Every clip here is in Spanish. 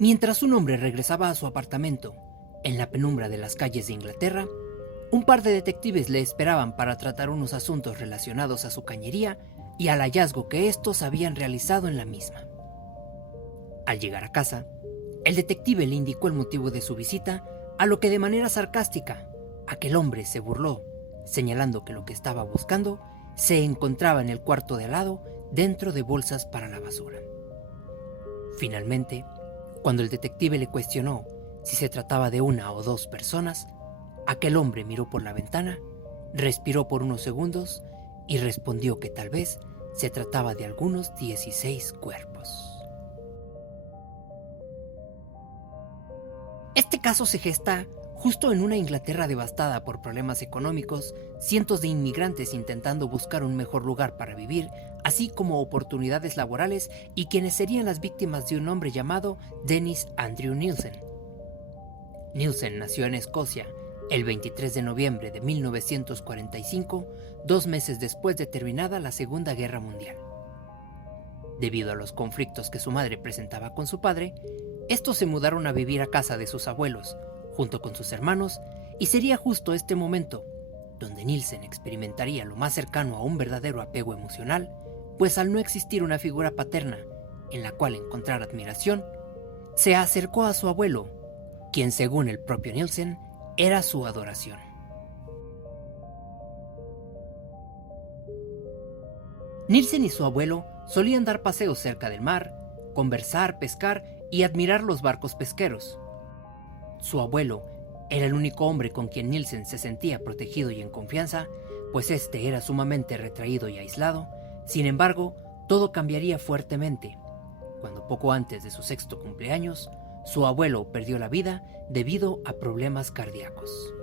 Mientras un hombre regresaba a su apartamento, en la penumbra de las calles de Inglaterra, un par de detectives le esperaban para tratar unos asuntos relacionados a su cañería y al hallazgo que estos habían realizado en la misma. Al llegar a casa, el detective le indicó el motivo de su visita, a lo que de manera sarcástica, aquel hombre se burló, señalando que lo que estaba buscando se encontraba en el cuarto de al lado, dentro de bolsas para la basura. Finalmente, cuando el detective le cuestionó si se trataba de una o dos personas, aquel hombre miró por la ventana, respiró por unos segundos y respondió que tal vez se trataba de algunos 16 cuerpos. Este caso se gesta justo en una Inglaterra devastada por problemas económicos, cientos de inmigrantes intentando buscar un mejor lugar para vivir, así como oportunidades laborales, y quienes serían las víctimas de un hombre llamado Dennis Andrew Nielsen. Nielsen nació en Escocia el 23 de noviembre de 1945, 2 meses después de terminada la Segunda Guerra Mundial. Debido a los conflictos que su madre presentaba con su padre, estos se mudaron a vivir a casa de sus abuelos, junto con sus hermanos, y sería justo este momento donde Nielsen experimentaría lo más cercano a un verdadero apego emocional, pues al no existir una figura paterna en la cual encontrar admiración, se acercó a su abuelo, quien según el propio Nielsen era su adoración. Nielsen y su abuelo solían dar paseos cerca del mar, conversar, pescar y admirar los barcos pesqueros. Su abuelo era el único hombre con quien Nielsen se sentía protegido y en confianza, pues este era sumamente retraído y aislado. Sin embargo, todo cambiaría fuertemente cuando poco antes de su 6º cumpleaños, su abuelo perdió la vida debido a problemas cardíacos.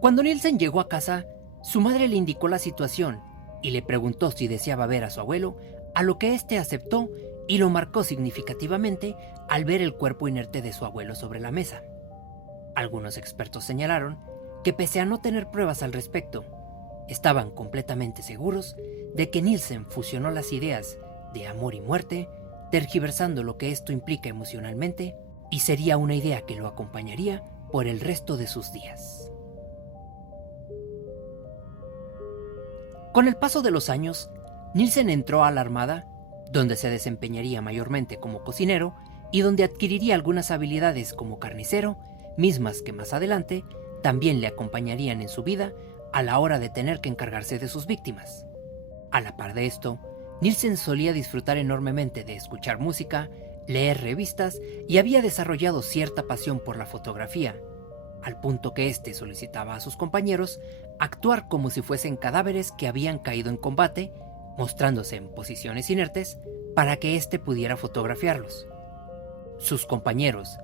Cuando Nielsen llegó a casa, su madre le indicó la situación y le preguntó si deseaba ver a su abuelo, a lo que éste aceptó y lo marcó significativamente al ver el cuerpo inerte de su abuelo sobre la mesa. Algunos expertos señalaron que pese a no tener pruebas al respecto, estaban completamente seguros de que Nielsen fusionó las ideas de amor y muerte, tergiversando lo que esto implica emocionalmente, y sería una idea que lo acompañaría por el resto de sus días. Con el paso de los años, Nielsen entró a la Armada, donde se desempeñaría mayormente como cocinero y donde adquiriría algunas habilidades como carnicero, mismas que más adelante también le acompañarían en su vida a la hora de tener que encargarse de sus víctimas. A la par de esto, Nielsen solía disfrutar enormemente de escuchar música, leer revistas y había desarrollado cierta pasión por la fotografía, al punto que éste solicitaba a sus compañeros actuar como si fuesen cadáveres que habían caído en combate, mostrándose en posiciones inertes para que éste pudiera fotografiarlos. Sus compañeros,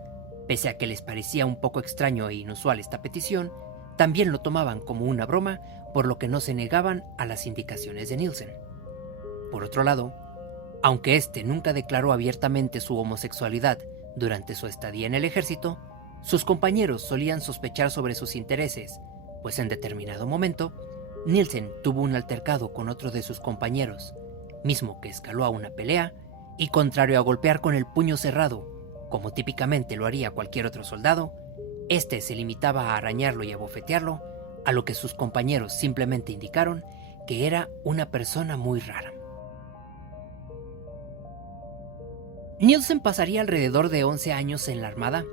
pese a que les parecía un poco extraño e inusual esta petición, también lo tomaban como una broma, por lo que no se negaban a las indicaciones de Nielsen. Por otro lado, aunque éste nunca declaró abiertamente su homosexualidad durante su estadía en el ejército, sus compañeros solían sospechar sobre sus intereses, pues en determinado momento, Nielsen tuvo un altercado con otro de sus compañeros, mismo que escaló a una pelea, y contrario a golpear con el puño cerrado, como típicamente lo haría cualquier otro soldado, este se limitaba a arañarlo y a bofetearlo, a lo que sus compañeros simplemente indicaron que era una persona muy rara. Nielsen pasaría alrededor de 11 años en la Armada,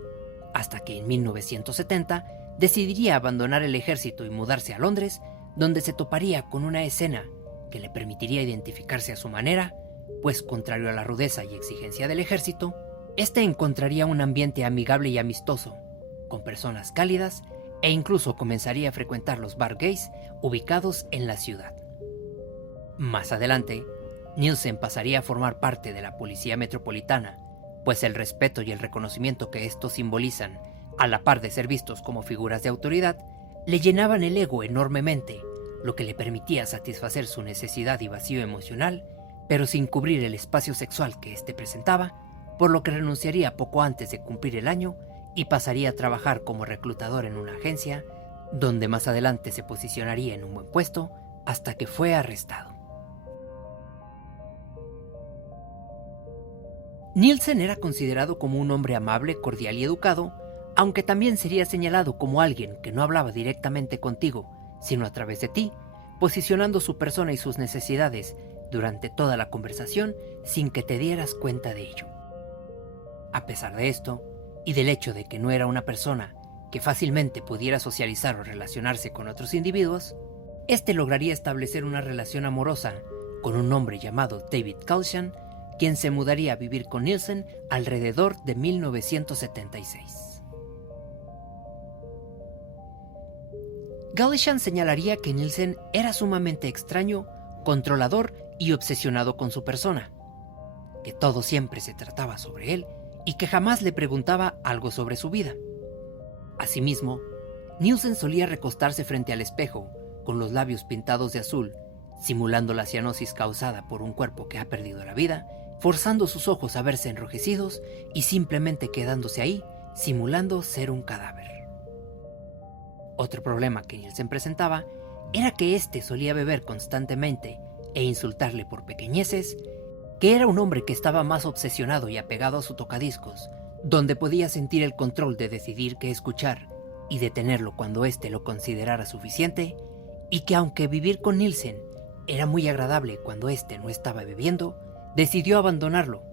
hasta que en 1970 decidiría abandonar el ejército y mudarse a Londres, donde se toparía con una escena que le permitiría identificarse a su manera, pues contrario a la rudeza y exigencia del ejército, este encontraría un ambiente amigable y amistoso, con personas cálidas, e incluso comenzaría a frecuentar los bar gays ubicados en la ciudad. Más adelante, Nielsen pasaría a formar parte de la Policía Metropolitana, pues el respeto y el reconocimiento que estos simbolizan, a la par de ser vistos como figuras de autoridad, le llenaban el ego enormemente, lo que le permitía satisfacer su necesidad y vacío emocional, pero sin cubrir el espacio sexual que éste presentaba, por lo que renunciaría poco antes de cumplir el año y pasaría a trabajar como reclutador en una agencia, donde más adelante se posicionaría en un buen puesto hasta que fue arrestado. Nielsen era considerado como un hombre amable, cordial y educado, aunque también sería señalado como alguien que no hablaba directamente contigo, sino a través de ti, posicionando su persona y sus necesidades durante toda la conversación sin que te dieras cuenta de ello. A pesar de esto, y del hecho de que no era una persona que fácilmente pudiera socializar o relacionarse con otros individuos, este lograría establecer una relación amorosa con un hombre llamado David Culshan, quien se mudaría a vivir con Nielsen alrededor de 1976. Culshan señalaría que Nielsen era sumamente extraño, controlador y obsesionado con su persona, que todo siempre se trataba sobre él y que jamás le preguntaba algo sobre su vida. Asimismo, Nielsen solía recostarse frente al espejo con los labios pintados de azul, simulando la cianosis causada por un cuerpo que ha perdido la vida, forzando sus ojos a verse enrojecidos y simplemente quedándose ahí, simulando ser un cadáver. Otro problema que Nielsen presentaba era que éste solía beber constantemente e insultarle por pequeñeces, que era un hombre que estaba más obsesionado y apegado a su tocadiscos, donde podía sentir el control de decidir qué escuchar y detenerlo cuando éste lo considerara suficiente, y que aunque vivir con Nielsen era muy agradable cuando éste no estaba bebiendo, decidió abandonarlo,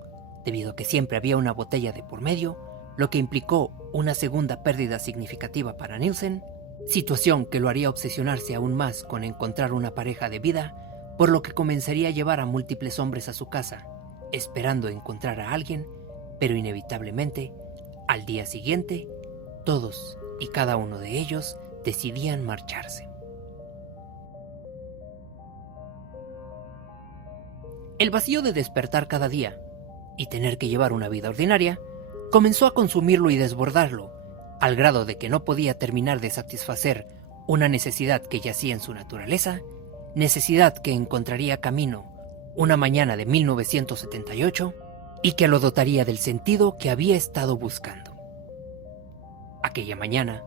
debido a que siempre había una botella de por medio, lo que implicó una segunda pérdida significativa para Nielsen, situación que lo haría obsesionarse aún más con encontrar una pareja de vida, por lo que comenzaría a llevar a múltiples hombres a su casa, esperando encontrar a alguien, pero inevitablemente, al día siguiente, todos y cada uno de ellos decidían marcharse. El vacío de despertar cada día y tener que llevar una vida ordinaria comenzó a consumirlo y desbordarlo, al grado de que no podía terminar de satisfacer una necesidad que yacía en su naturaleza, necesidad que encontraría camino una mañana de 1978 y que lo dotaría del sentido que había estado buscando. Aquella mañana,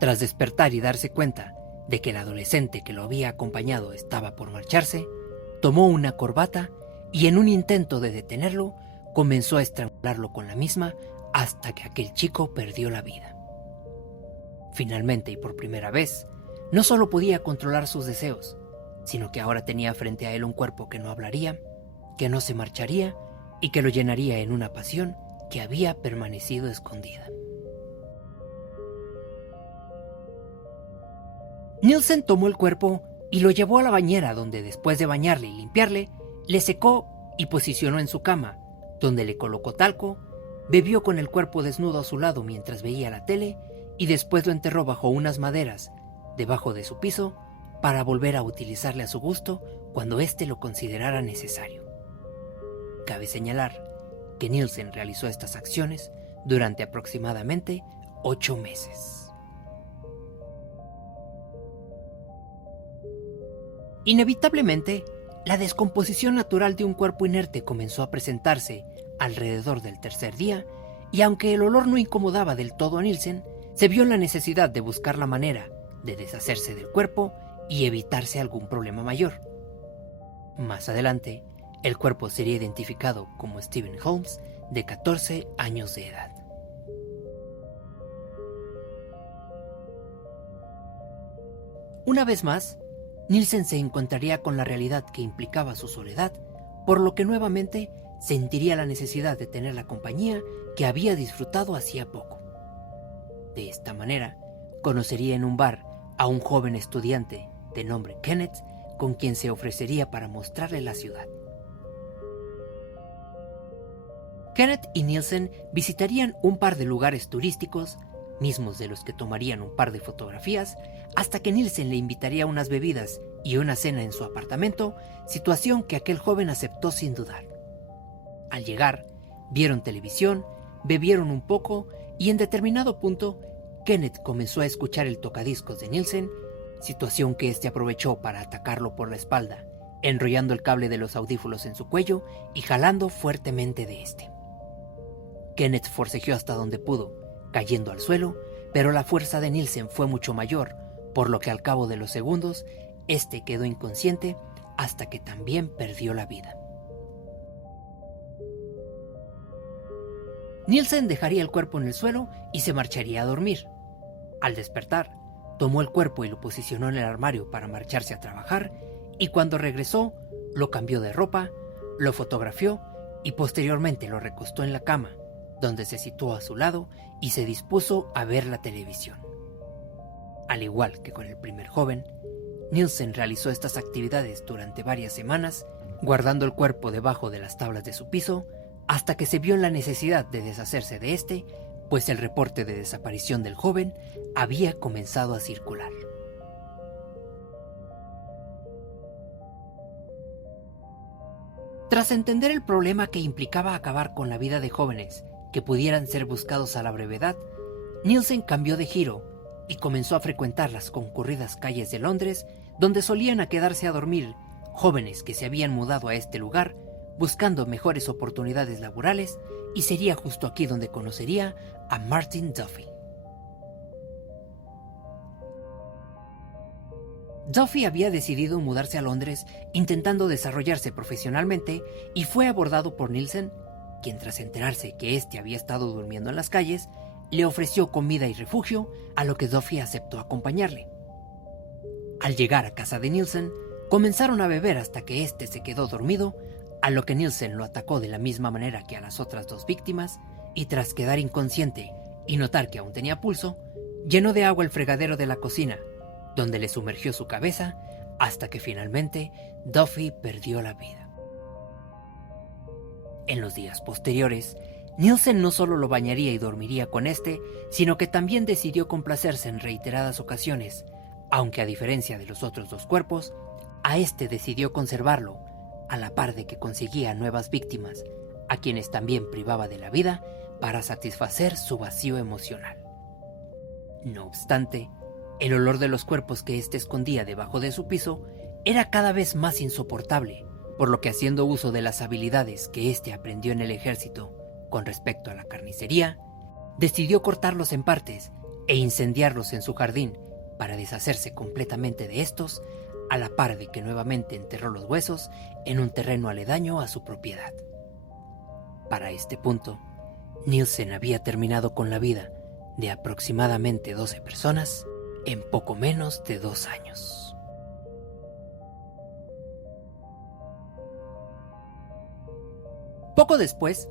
tras despertar y darse cuenta de que el adolescente que lo había acompañado estaba por marcharse, tomó una corbata y en un intento de detenerlo, comenzó a estrangularlo con la misma hasta que aquel chico perdió la vida. Finalmente y por primera vez, no solo podía controlar sus deseos, sino que ahora tenía frente a él un cuerpo que no hablaría, que no se marcharía y que lo llenaría en una pasión que había permanecido escondida. Nielsen tomó el cuerpo y lo llevó a la bañera, donde después de bañarle y limpiarle, le secó y posicionó en su cama, donde le colocó talco, bebió con el cuerpo desnudo a su lado mientras veía la tele y después lo enterró bajo unas maderas debajo de su piso para volver a utilizarle a su gusto cuando éste lo considerara necesario. Cabe señalar que Nielsen realizó estas acciones durante aproximadamente 8 meses. Inevitablemente, la descomposición natural de un cuerpo inerte comenzó a presentarse alrededor del tercer día, y aunque el olor no incomodaba del todo a Nielsen, se vio en la necesidad de buscar la manera de deshacerse del cuerpo y evitarse algún problema mayor. Más adelante, el cuerpo sería identificado como Stephen Holmes, de 14 años de edad. Una vez más, Nielsen se encontraría con la realidad que implicaba su soledad, por lo que nuevamente sentiría la necesidad de tener la compañía que había disfrutado hacía poco. De esta manera, conocería en un bar a un joven estudiante de nombre Kenneth, con quien se ofrecería para mostrarle la ciudad. Kenneth y Nielsen visitarían un par de lugares turísticos, mismos de los que tomarían un par de fotografías, hasta que Nielsen le invitaría unas bebidas y una cena en su apartamento, situación que aquel joven aceptó sin dudar. Al llegar, vieron televisión, bebieron un poco y en determinado punto, Kenneth comenzó a escuchar el tocadiscos de Nielsen, situación que éste aprovechó para atacarlo por la espalda, enrollando el cable de los audífonos en su cuello y jalando fuertemente de este. Kenneth forcejeó hasta donde pudo, cayendo al suelo, pero la fuerza de Nielsen fue mucho mayor, por lo que al cabo de los segundos, este quedó inconsciente hasta que también perdió la vida. Nielsen dejaría el cuerpo en el suelo y se marcharía a dormir. Al despertar, tomó el cuerpo y lo posicionó en el armario para marcharse a trabajar, y cuando regresó, lo cambió de ropa, lo fotografió y posteriormente lo recostó en la cama, donde se situó a su lado y se dispuso a ver la televisión. Al igual que con el primer joven, Nielsen realizó estas actividades durante varias semanas, guardando el cuerpo debajo de las tablas de su piso, hasta que se vio en la necesidad de deshacerse de este, pues el reporte de desaparición del joven había comenzado a circular. Tras entender el problema que implicaba acabar con la vida de jóvenes que pudieran ser buscados a la brevedad, Nielsen cambió de giro y comenzó a frecuentar las concurridas calles de Londres, donde solían a quedarse a dormir jóvenes que se habían mudado a este lugar buscando mejores oportunidades laborales, y sería justo aquí donde conocería a Martin Duffy. Duffy había decidido mudarse a Londres intentando desarrollarse profesionalmente y fue abordado por Nielsen, quien tras enterarse que éste había estado durmiendo en las calles, le ofreció comida y refugio, a lo que Duffy aceptó acompañarle. Al llegar a casa de Nielsen, comenzaron a beber hasta que éste se quedó dormido, a lo que Nielsen lo atacó de la misma manera que a las otras dos víctimas, y tras quedar inconsciente y notar que aún tenía pulso, llenó de agua el fregadero de la cocina, donde le sumergió su cabeza hasta que finalmente Duffy perdió la vida. En los días posteriores, Nielsen no solo lo bañaría y dormiría con este, sino que también decidió complacerse en reiteradas ocasiones, aunque a diferencia de los otros dos cuerpos, a este decidió conservarlo, a la par de que conseguía nuevas víctimas, a quienes también privaba de la vida para satisfacer su vacío emocional. No obstante, el olor de los cuerpos que éste escondía debajo de su piso era cada vez más insoportable, por lo que, haciendo uso de las habilidades que éste aprendió en el ejército con respecto a la carnicería, decidió cortarlos en partes e incendiarlos en su jardín para deshacerse completamente de estos, a la par de que nuevamente enterró los huesos en un terreno aledaño a su propiedad. Para este punto, Nielsen había terminado con la vida de aproximadamente 12 personas en poco menos de 2 años. Poco después,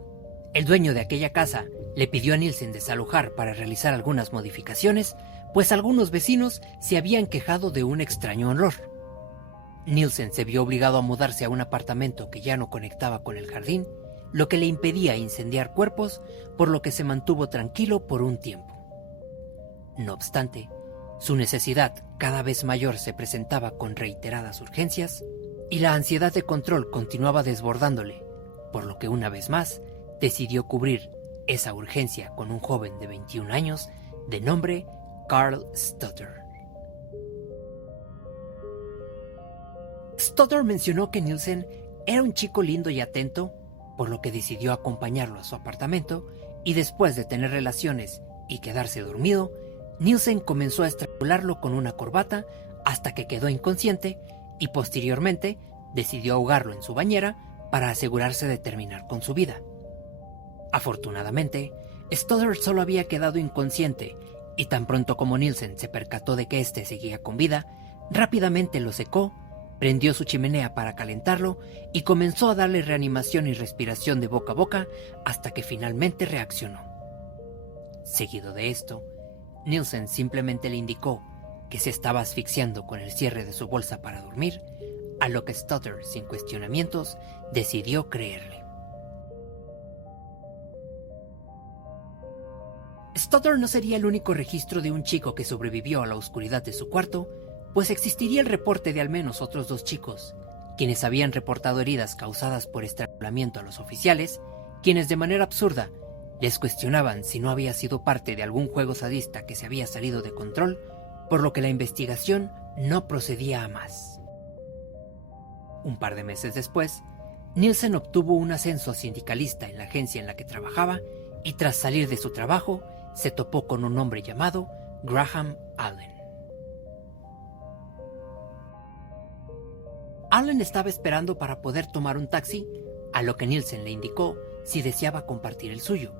el dueño de aquella casa le pidió a Nielsen desalojar para realizar algunas modificaciones, pues algunos vecinos se habían quejado de un extraño olor. Nielsen se vio obligado a mudarse a un apartamento que ya no conectaba con el jardín, lo que le impedía incendiar cuerpos, por lo que se mantuvo tranquilo por un tiempo. No obstante, su necesidad cada vez mayor se presentaba con reiteradas urgencias, y la ansiedad de control continuaba desbordándole, por lo que una vez más decidió cubrir esa urgencia con un joven de 21 años de nombre Carl Stutter. Stutter mencionó que Nielsen era un chico lindo y atento, por lo que decidió acompañarlo a su apartamento, y después de tener relaciones y quedarse dormido, Nielsen comenzó a estrangularlo con una corbata hasta que quedó inconsciente, y posteriormente decidió ahogarlo en su bañera para asegurarse de terminar con su vida. Afortunadamente, Stutter solo había quedado inconsciente, y tan pronto como Nielsen se percató de que éste seguía con vida, rápidamente lo secó, prendió su chimenea para calentarlo y comenzó a darle reanimación y respiración de boca a boca hasta que finalmente reaccionó. Seguido de esto, Nielsen simplemente le indicó que se estaba asfixiando con el cierre de su bolsa para dormir, a lo que Stutter, sin cuestionamientos, decidió creerle. Stutter no sería el único registro de un chico que sobrevivió a la oscuridad de su cuarto, pues existiría el reporte de al menos otros 2 chicos, quienes habían reportado heridas causadas por estrangulamiento a los oficiales, quienes de manera absurda les cuestionaban si no había sido parte de algún juego sadista que se había salido de control, por lo que la investigación no procedía a más. Un par de meses después, Nielsen obtuvo un ascenso sindicalista en la agencia en la que trabajaba, y tras salir de su trabajo, se topó con un hombre llamado Graham Allen. Allen estaba esperando para poder tomar un taxi, a lo que Nielsen le indicó si deseaba compartir el suyo.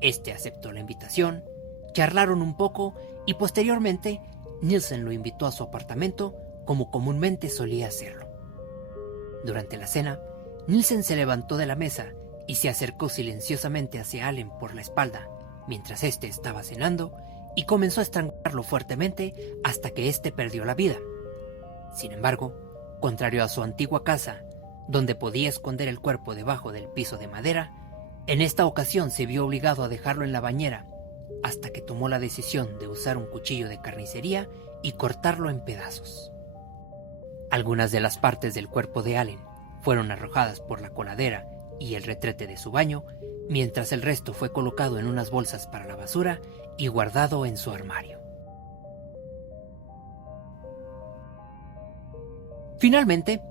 Este aceptó la invitación, charlaron un poco y posteriormente Nielsen lo invitó a su apartamento como comúnmente solía hacerlo. Durante la cena, Nielsen se levantó de la mesa y se acercó silenciosamente hacia Allen por la espalda mientras éste estaba cenando y comenzó a estrangularlo fuertemente hasta que éste perdió la vida. Sin embargo, contrario a su antigua casa, donde podía esconder el cuerpo debajo del piso de madera, en esta ocasión se vio obligado a dejarlo en la bañera hasta que tomó la decisión de usar un cuchillo de carnicería y cortarlo en pedazos. Algunas de las partes del cuerpo de Allen fueron arrojadas por la coladera y el retrete de su baño, mientras el resto fue colocado en unas bolsas para la basura y guardado en su armario. Finalmente,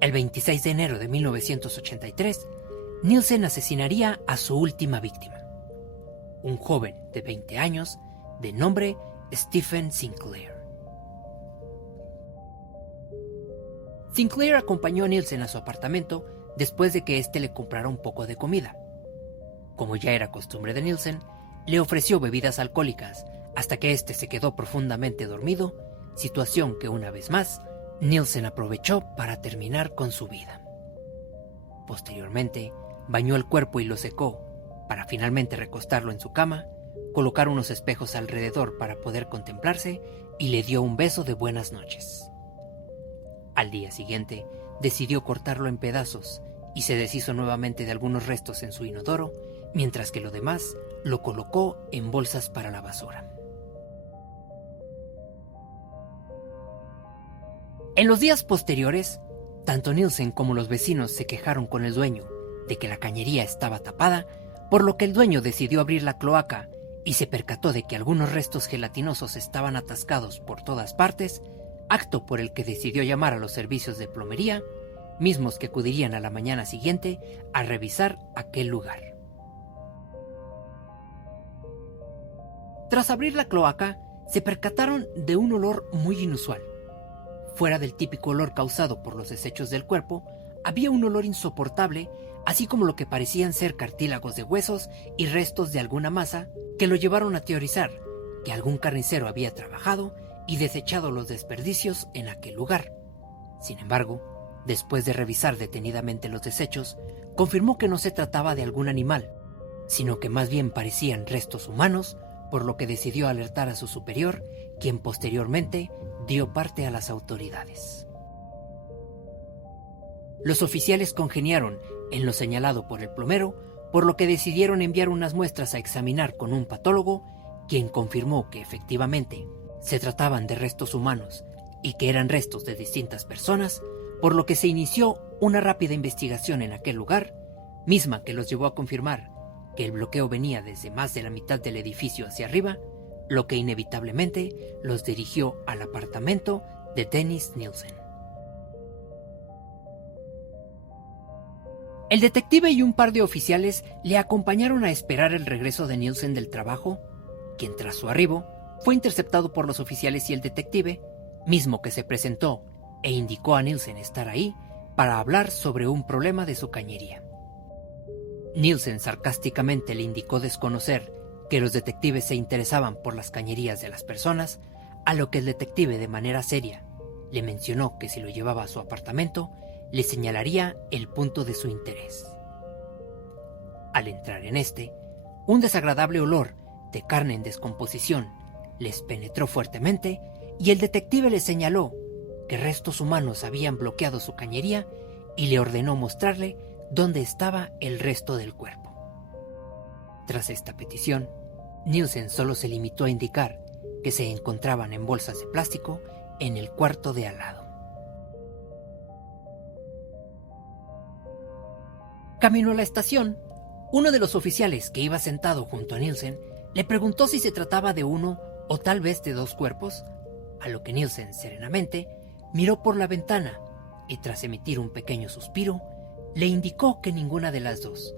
el 26 de enero de 1983, Nielsen asesinaría a su última víctima, un joven de 20 años de nombre Stephen Sinclair. Sinclair acompañó a Nielsen a su apartamento después de que éste le comprara un poco de comida. Como ya era costumbre de Nielsen, le ofreció bebidas alcohólicas hasta que éste se quedó profundamente dormido, situación que una vez más Nielsen aprovechó para terminar con su vida. Posteriormente, bañó el cuerpo y lo secó, para finalmente recostarlo en su cama, colocar unos espejos alrededor para poder contemplarse y le dio un beso de buenas noches. Al día siguiente, decidió cortarlo en pedazos y se deshizo nuevamente de algunos restos en su inodoro, mientras que lo demás lo colocó en bolsas para la basura. En los días posteriores, tanto Nielsen como los vecinos se quejaron con el dueño de que la cañería estaba tapada, por lo que el dueño decidió abrir la cloaca y se percató de que algunos restos gelatinosos estaban atascados por todas partes, acto por el que decidió llamar a los servicios de plomería, mismos que acudirían a la mañana siguiente a revisar aquel lugar. Tras abrir la cloaca, se percataron de un olor muy inusual. Fuera del típico olor causado por los desechos del cuerpo, había un olor insoportable, así como lo que parecían ser cartílagos de huesos y restos de alguna masa, que lo llevaron a teorizar que algún carnicero había trabajado y desechado los desperdicios en aquel lugar. Sin embargo, después de revisar detenidamente los desechos, confirmó que no se trataba de algún animal, sino que más bien parecían restos humanos, por lo que decidió alertar a su superior, quien posteriormente dio parte a las autoridades. Los oficiales congeniaron en lo señalado por el plomero, por lo que decidieron enviar unas muestras a examinar con un patólogo, quien confirmó que efectivamente se trataban de restos humanos y que eran restos de distintas personas, por lo que se inició una rápida investigación en aquel lugar, misma que los llevó a confirmar que el bloqueo venía desde más de la mitad del edificio hacia arriba, lo que inevitablemente los dirigió al apartamento de Dennis Nielsen. El detective y un par de oficiales le acompañaron a esperar el regreso de Nielsen del trabajo, quien tras su arribo fue interceptado por los oficiales y el detective, mismo que se presentó e indicó a Nielsen estar ahí para hablar sobre un problema de su cañería. Nielsen sarcásticamente le indicó desconocer que los detectives se interesaban por las cañerías de las personas, a lo que el detective de manera seria le mencionó que si lo llevaba a su apartamento, le señalaría el punto de su interés. Al entrar en este, un desagradable olor de carne en descomposición les penetró fuertemente y el detective le señaló que restos humanos habían bloqueado su cañería y le ordenó mostrarle dónde estaba el resto del cuerpo. Tras esta petición, Nielsen solo se limitó a indicar que se encontraban en bolsas de plástico en el cuarto de al lado. Camino a la estación, uno de los oficiales que iba sentado junto a Nielsen le preguntó si se trataba de uno o tal vez de dos cuerpos, a lo que Nielsen serenamente miró por la ventana y tras emitir un pequeño suspiro, le indicó que ninguna de las dos,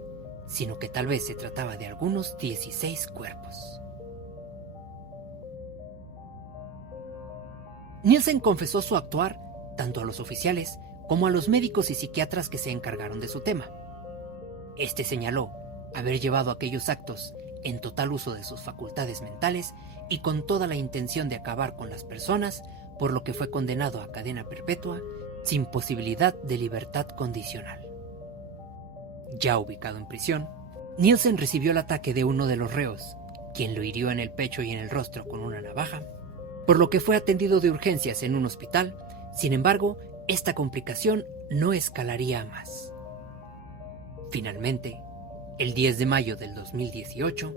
sino que tal vez se trataba de algunos 16 cuerpos. Nielsen confesó su actuar tanto a los oficiales como a los médicos y psiquiatras que se encargaron de su tema. Este señaló haber llevado aquellos actos en total uso de sus facultades mentales y con toda la intención de acabar con las personas, por lo que fue condenado a cadena perpetua sin posibilidad de libertad condicional. Ya ubicado en prisión, Nielsen recibió el ataque de uno de los reos, quien lo hirió en el pecho y en el rostro con una navaja, por lo que fue atendido de urgencias en un hospital. Sin embargo, esta complicación no escalaría a más. Finalmente, el 10 de mayo del 2018,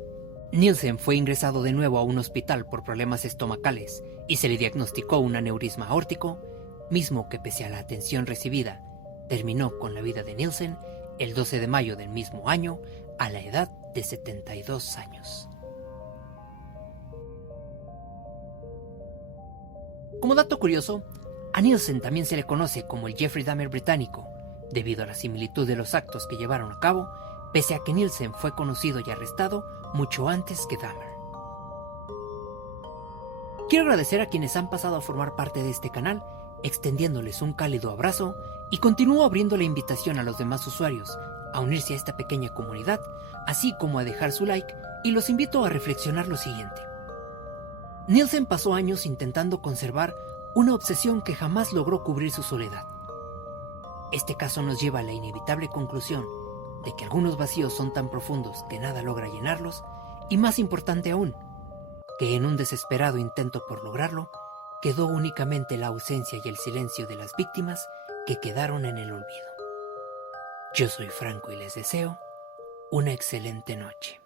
Nielsen fue ingresado de nuevo a un hospital por problemas estomacales y se le diagnosticó un aneurisma aórtico, mismo que pese a la atención recibida, terminó con la vida de Nielsen el 12 de mayo del mismo año a la edad de 72 años. Como dato curioso, a Nielsen también se le conoce como el Jeffrey Dahmer británico, debido a la similitud de los actos que llevaron a cabo, pese a que Nielsen fue conocido y arrestado mucho antes que Dahmer. Quiero agradecer a quienes han pasado a formar parte de este canal, extendiéndoles un cálido abrazo, y continúo abriendo la invitación a los demás usuarios a unirse a esta pequeña comunidad, así como a dejar su like, y los invito a reflexionar lo siguiente. Nielsen pasó años intentando conservar una obsesión que jamás logró cubrir su soledad. Este caso nos lleva a la inevitable conclusión de que algunos vacíos son tan profundos que nada logra llenarlos, y más importante aún, que en un desesperado intento por lograrlo, quedó únicamente la ausencia y el silencio de las víctimas que quedaron en el olvido. Yo soy Franco y les deseo una excelente noche.